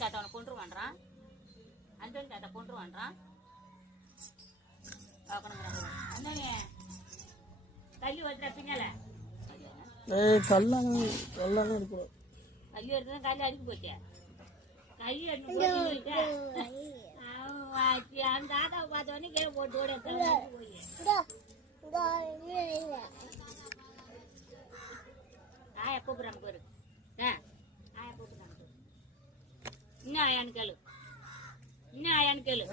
தாத்தா அவனை கொண்டுருவான்றான். அந்தோனி தாத்தா கொண்டுருவான்றான். அந்தோனி கல்லி வச்சுட்டா பின்னால கல்லாங்க இருக்கும். கல்லி எடுத்து கல்லி அடிக்க போச்சே. கல்லி எடுத்து அந்த தாத்தாவை பார்த்தோன்னே கீழே போட்டு ஓடி போய் ஆயா கூப்பிடுறாங்க பேரு. ஆயா கூப்பிடுறாங்க பேரு. இன்னும் ஆயான்னு கேளு. இன்னும் ஆயான்னு கேளு.